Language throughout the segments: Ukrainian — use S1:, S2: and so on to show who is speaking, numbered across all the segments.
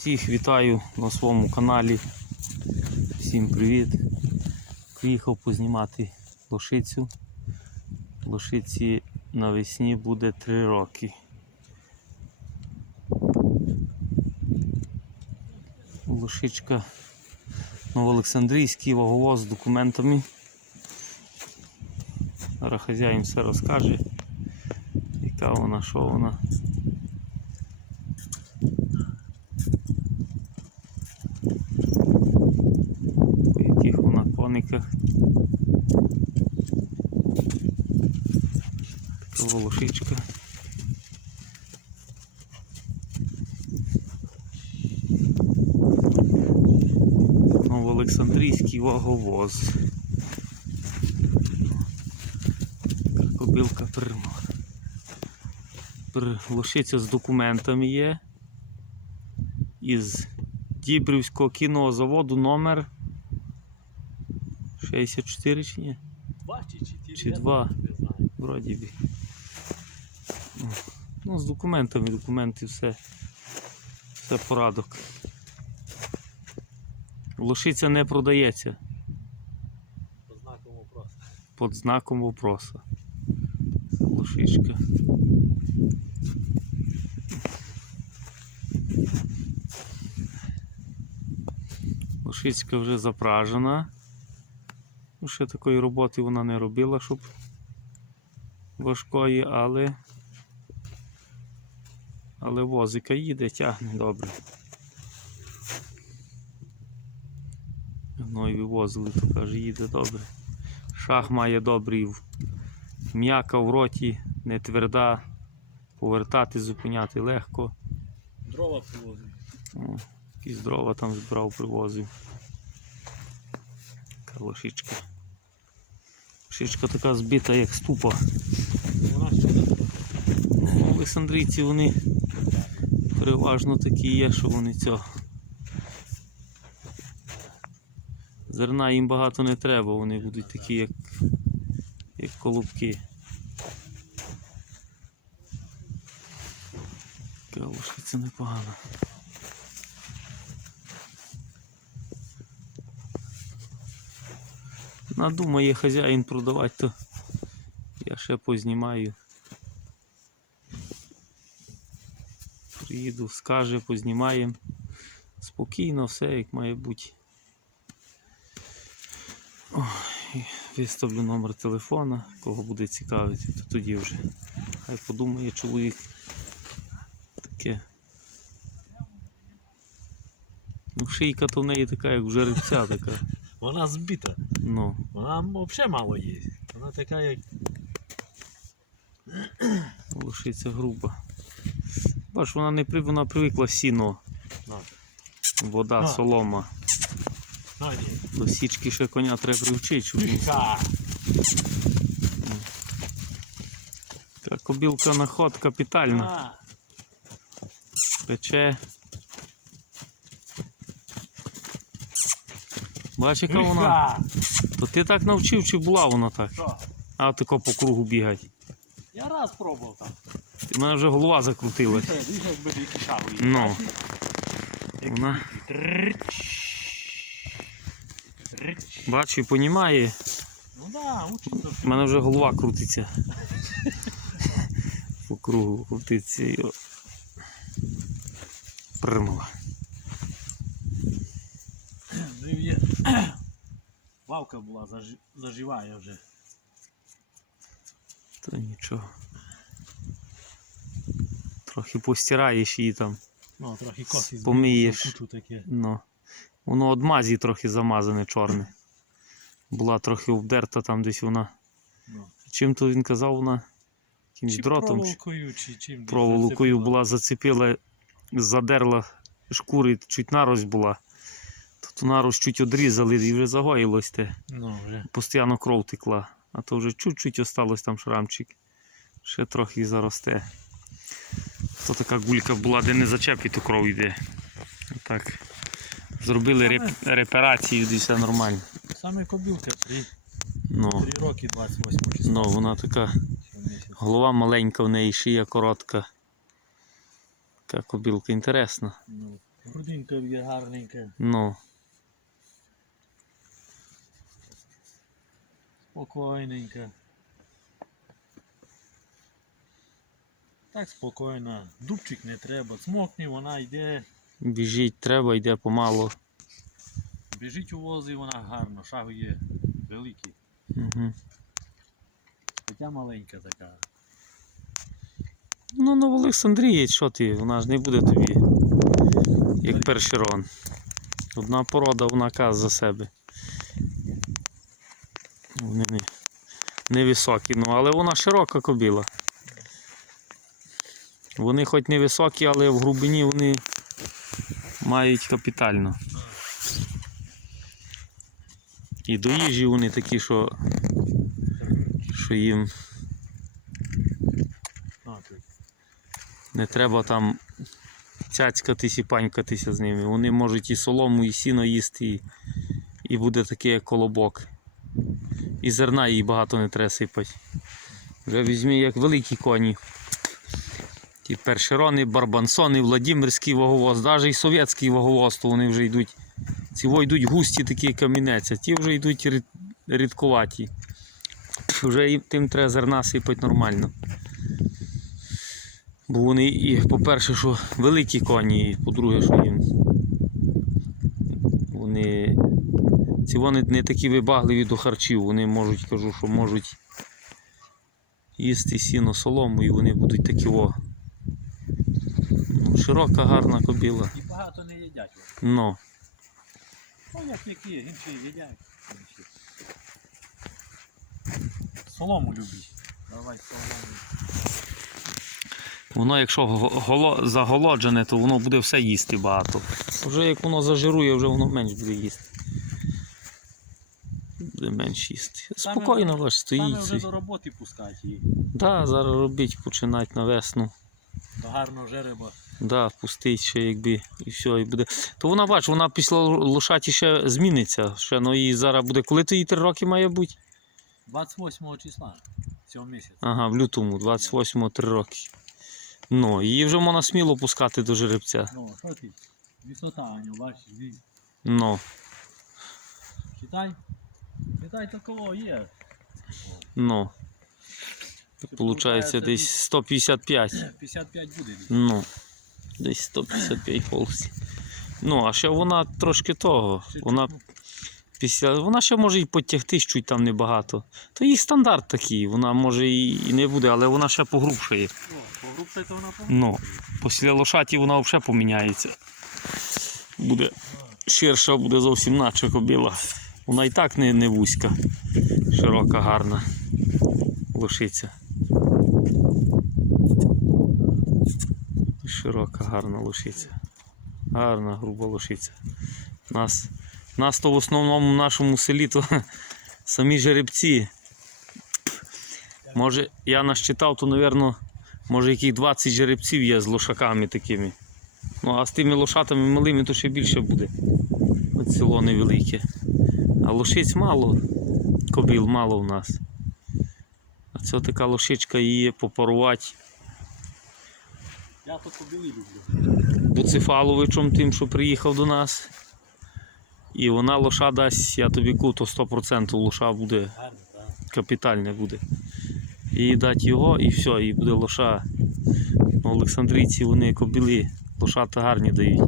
S1: Всіх вітаю на своєму каналі. Всім привіт. Приїхав познімати лошицю. Лошиці навесні буде 3 роки. Лошичка Новоолександрійський ваговоз з документами. Зараз хазяїн все розкаже, яка вона, що вона. по яких вона кониках. Така волошичка. Новоолександрійський ваговоз. Кобилка прямо. Лошиця з документами є. Із Дібрівського кінозаводу номер 64 чи ні?
S2: Два чи чотири?
S1: Чи
S2: я
S1: два?
S2: не знаю.
S1: Вроді би. Ну, з документами, документи все. Все порадок. Лошиця не продається
S2: По знаком вопроса.
S1: під знаком вопроса. Лошичка. Лошицька вже запражена. Ну, ще такої роботи вона не робила, щоб важкої, але. Але возика їде, тягне добре. Гной вивозили, то каже, їде добре. Шах має добрий, м'яка в роті, не тверда, повертати, зупиняти легко.
S2: Дрова привозив.
S1: Якісь дрова там збирав, привозив. Така лошичка. Лошичка така збита, як ступа. Ну, Олександрійці вони переважно такі є, що вони цього. Зерна їм багато не треба, вони будуть такі, як, як колобки. Така лошиця непогана. Надумає хазяїн продавати, то я ще познімаю. Приїду, скаже, познімаємо. Спокійно, все як має бути. Ой, виставлю номер телефона, кого буде цікавити, то тоді вже. Хай подумає чоловік. Таке. Ну, шийка то в неї така, як у жеребця така.
S2: Вона збита.
S1: Ну,
S2: Вона взагалі мало є. Вона така як.
S1: лошиця груба. Бач, вона не при... вона привикла сіно, вода,
S2: А.
S1: солома.
S2: ні.
S1: До січки ще коня треба привчити, щоб він! Така кобілка на ход капітальна.
S2: А,
S1: Пече. Бач, яка вона. То ти так навчив, чи була вона так?
S2: Що?
S1: А тако по кругу бігати.
S2: Я раз пробував там.
S1: У мене вже голова закрутилась. Ну. Вона бачу понімає.
S2: Ну да, учиться.
S1: У мене вже голова крутиться. По кругу крутиться. Примала.
S2: Ну і є. Вавка була, зажи- заживає вже.
S1: То нічого. Трохи постираєш її там.
S2: Ну, трохи коси
S1: Помиєш.
S2: таке.
S1: Ну, воно од мазі трохи замазане чорне. Була трохи обдерта там десь вона.
S2: Ну.
S1: Чим то він казав, вона якимсь
S2: Чи
S1: дротом,
S2: проволокою, чи чим.
S1: проволокою
S2: зацепила.
S1: була, зацепила, задерла шкури, чуть нарость була. Тут нарость чуть одрізали і вже загоїлось те.
S2: Ну, вже.
S1: Постійно кров текла. А то вже чуть-чуть осталось там шрамчик. Ще трохи заросте. То така гулька була, де не зачепі, то кров йде. Так. Зробили реп... реперацію, і все нормально.
S2: Саме кобілка, 3,
S1: Ну,
S2: 3 роки 28 числа.
S1: ну вона така. Голова маленька в неї, шия коротка. Така кобілка інтересна.
S2: Ну, Грудинка є гарненька,
S1: Ну.
S2: Спокійненька. Так спокійно. Дубчик не треба. Цмокне, вона йде.
S1: Біжить треба, йде помалу.
S2: Біжить у возі, вона гарно, шаг є великий.
S1: Угу.
S2: Хоча маленька така.
S1: Ну, ну в Олександрії, що ти, вона ж не буде тобі, як першерон. Одна порода, вона каз за себе. Вони не, ну, але вона широка кобіла. Вони хоч невисокі, але в глибині вони мають капітально. І до їжі вони такі, що, що їм Не треба там цяцькатись і панькатися з ними. Вони можуть і солому, і сіно їсти, і, і буде як колобок. І зерна їй багато не треба сипати. Вже візьмі як великі коні. Ті першерони, барбансони, Владимирський ваговоз, навіть і совєтський ваговоз, то вони вже йдуть. Ці йдуть густі такі камінець, а ті вже йдуть рід- рідкуваті. Вже тим треба зерна сипати нормально. Бо вони, і, по-перше, що великі коні, і по-друге, що їм вони. Ці вони не такі вибагливі до харчів, вони можуть, кажу, що можуть їсти сіно солому і вони будуть такі о. Ну, широка, гарна кобіла.
S2: І багато не їдять.
S1: Ну,
S2: Ну, як які, інші їдять. Солому любить. Давай солому.
S1: воно, якщо голо, заголоджене, то воно буде все їсти багато. Вже як воно зажирує, вже воно менш буде їсти. Менш їсти. Спокійно
S2: вже-
S1: ваш
S2: Саме
S1: стоїть.
S2: вже до роботи пускати її.
S1: Да, зараз робіть, починати на весну.
S2: До гарного жереба.
S1: Да, пустить ще якби і все, і буде. То вона бач, вона після лошаті ще зміниться. Ще ну їй зараз буде. Коли то їй 3 роки має бути?
S2: 28 числа цього місяця.
S1: Ага, в лютому, 28-го 3 роки. Ну, її вже можна сміло пускати до жеребця.
S2: Ну, що ти? Висота, Аню, бачиш.
S1: Ну,
S2: Читай. Читай такого є.
S1: ну. Получається десь 155.
S2: 55 буде.
S1: Ну, десь 155 полосів. Ну, а ще вона трошки того. Вона після. Вона ще може і потягтись чуть там небагато. То їй стандарт такий, вона може і, не буде, але вона ще погрубшає.
S2: О, то вона
S1: Ну, після лошаті вона взагалі поміняється. Буде ширша, буде зовсім наче кобіла. Вона і так не, не вузька, широка, гарна. Лошиця. Широка, гарна лошиця. Гарна, груба лошиця. Нас, нас то в основному в нашому селі то самі жеребці. Може, я насчитав, то, мабуть, може яких 20 жеребців є з лошаками такими. Ну, а з тими лошатами малими то ще більше буде. От село невелике. А лошиць мало, кобіл мало в нас. А це така лошичка її попарувати
S2: Я то кобили люблю.
S1: Буцефаловичем тим, що приїхав до нас. І вона лоша дасть, я тобі кажу, то 100% лоша буде капітальне буде. І дати його, і все, і буде лоша. Ну, Олександрійці вони кобіли, лошата гарні дають.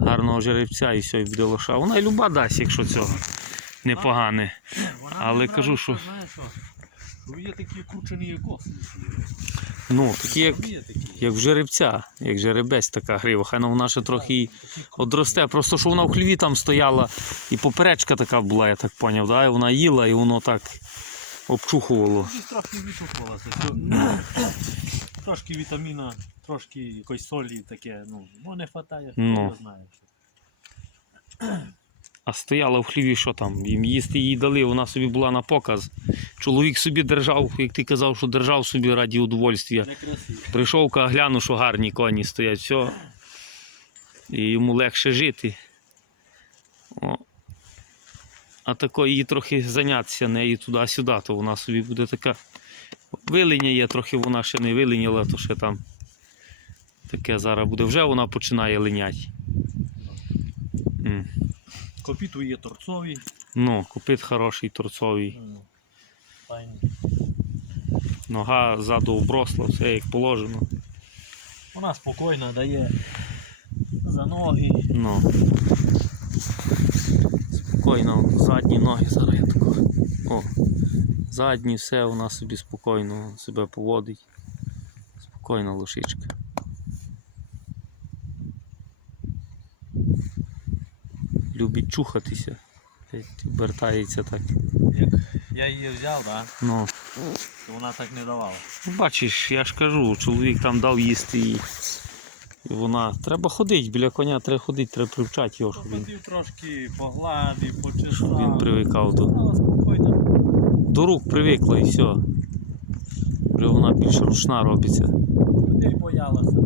S1: Гарного жеребця і все, і буде лоша. Вона і люба дасть, якщо цього непогане. Але кажу, що-
S2: є такі кручені коси.
S1: Ну, такі як, як в жеребця, як жеребець така грива. Хай ну, вона ще трохи одросте. Просто що вона в хліві там стояла, і поперечка така була, я так поняв, да? і вона їла, і воно так обчухувало.
S2: Трохи відчухувалося. Трошки вітаміна, трошки якоїсь солі таке, ну, ну не вистачає,
S1: Ну.
S2: я знаю.
S1: А стояла в хліві, що там? Їм їсти їй дали, вона собі була на показ. Чоловік собі держав, як ти казав, що держав собі раді удовольствия. Прийшов, ка гляну, що гарні коні стоять, все. І йому легше жити. О. А тако її трохи зайнятися нею туди-сюди, то вона собі буде така. Вилиняє трохи, вона ще не вилиняла, то ще там таке зараз буде. Вже вона починає линяти.
S2: Копіту є торцові.
S1: Ну, копит хороший, торцовий.
S2: Ну, Файні.
S1: Нога ззаду обросла, все як положено.
S2: Вона спокійно дає за ноги.
S1: Ну. Спокійно, задні ноги я. О, задні, все вона собі спокійно себе поводить. Спокійна лошичка. Любить чухатися. Геть Обертається так.
S2: Як я її взяв, да,
S1: Ну,
S2: то вона так не давала.
S1: ну, бачиш, я ж кажу, чоловік там дав їсти їй. І вона. Треба ходити, біля коня треба ходити, треба привчати його, щоб він,
S2: трошки погладив, почесав.
S1: щоб він привикав до. До рук привикла і все. Вже вона більш ручна робиться.
S2: Людей боялася.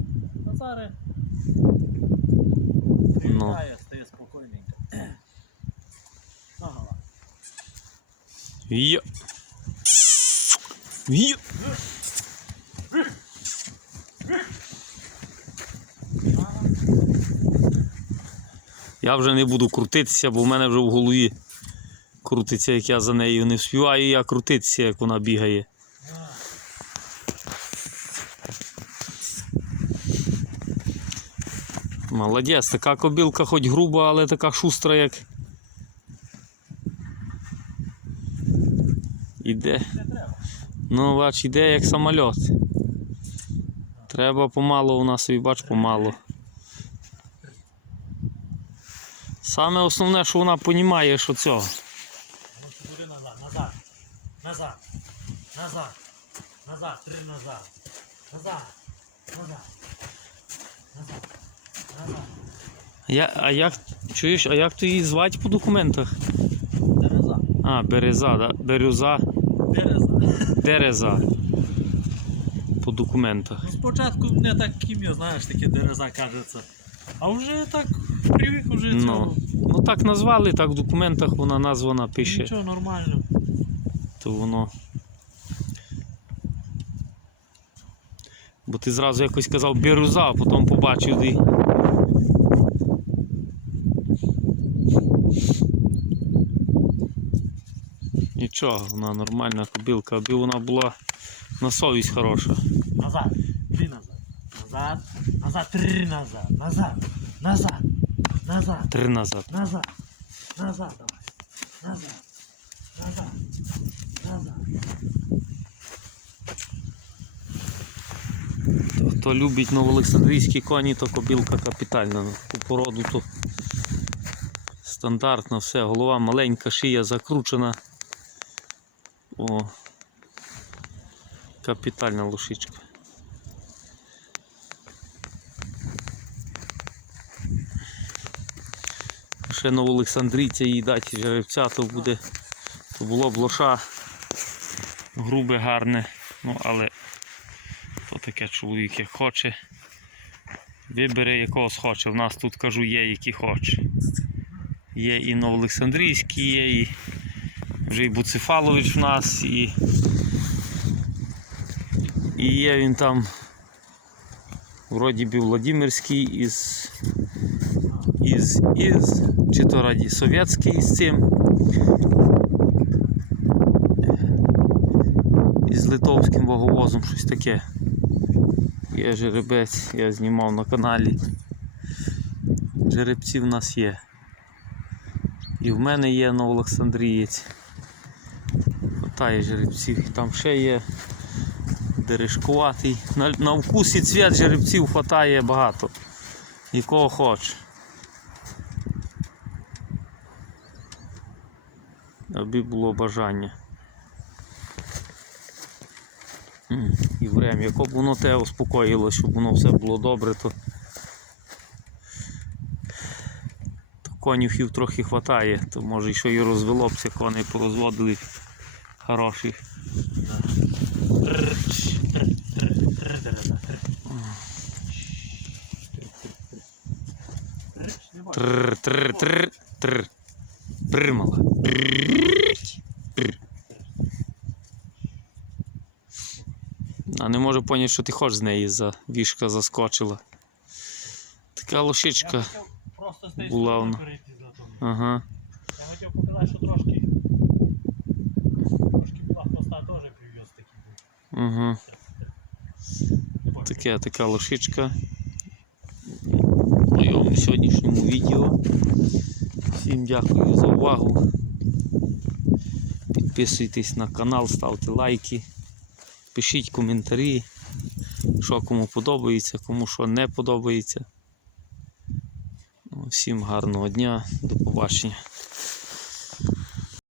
S2: А зараз привітає, стає спокійненько. Ага.
S1: Є. Є. Я вже не буду крутитися, бо в мене вже в голові крутиться, як я за нею. Не вспіваю я крутитися, як вона бігає. Молодець, така кобілка хоч груба, але така шустра, як. Іде. Ну, бач, іде як самоліт. Треба помалу у нас собі, бач, помалу. Саме основне, що вона розуміє, що цього.
S2: Ну, назад, назад. Назад. Назад. Назад. Три назад. Назад. Назад. Назад. Назад.
S1: Я, а як, чуєш, а як то її звати по документах?
S2: Дереза.
S1: А, береза, да? Берюза,
S2: Дереза.
S1: дереза. По документах.
S2: Ну, спочатку не так ім'я, знаєш, таке дереза кажеться. А вже так привик уже
S1: Ну,
S2: цього.
S1: ну так назвали, так в документах вона названа пише.
S2: Нічого нормально.
S1: то воно. Бо ти зразу якось казав бірюза, а потім побачив де. Нічого, вона нормальна кобілка, аби вона була на совість хороша.
S2: Назад. Три назад. Назад. Назад. Три назад. Назад. Назад. Назад.
S1: Три назад.
S2: Назад. Назад давай. Назад. Назад. Назад.
S1: То, хто любить новоолександрійські коні, то кобілка капітальна. На таку породу то стандартно все. Голова маленька, шия закручена. О. Капітальна лошичка. Ще новоолександрійця їй дати жеребця, то буде. То було б лоша грубе, гарне. Ну, але то таке чоловік як хоче. Вибере якогось хоче. В нас тут кажу є, які хоче. Є і Новоолександрійський, є і вже і Буцефалович в нас, і, і є він там вроді би Владимирський із, із, із чи то раді совєтський з цим. Із литовським ваговозом щось таке. Є жеребець, я знімав на каналі. Жеребці в нас є. І в мене є Новоолександрієць. Хватає жеребців. Там ще є дережкуватий. На, на вкус і цвіт жеребців хватає багато. Якого хоч. Аби було бажання. І время, яко б воно те успокоїло, щоб воно все було добре, то, то конюхів трохи хватає, то може що і розвело бся, коней порозводили трр, трр, трр. Примала. А не можу поняти, що ти хочеш з неї за вішка заскочила. Така лошичка.
S2: Просто з.
S1: Ага.
S2: Я хотів показати, що трошки. Трошки була хвоста теж прив'яз такий бачу.
S1: Таке, така лошичка. В моєму сьогоднішньому відео. Всім дякую за увагу. Підписуйтесь на канал, ставте лайки, пишіть коментарі, що кому подобається, кому що не подобається. Ну, Всім гарного дня, до побачення.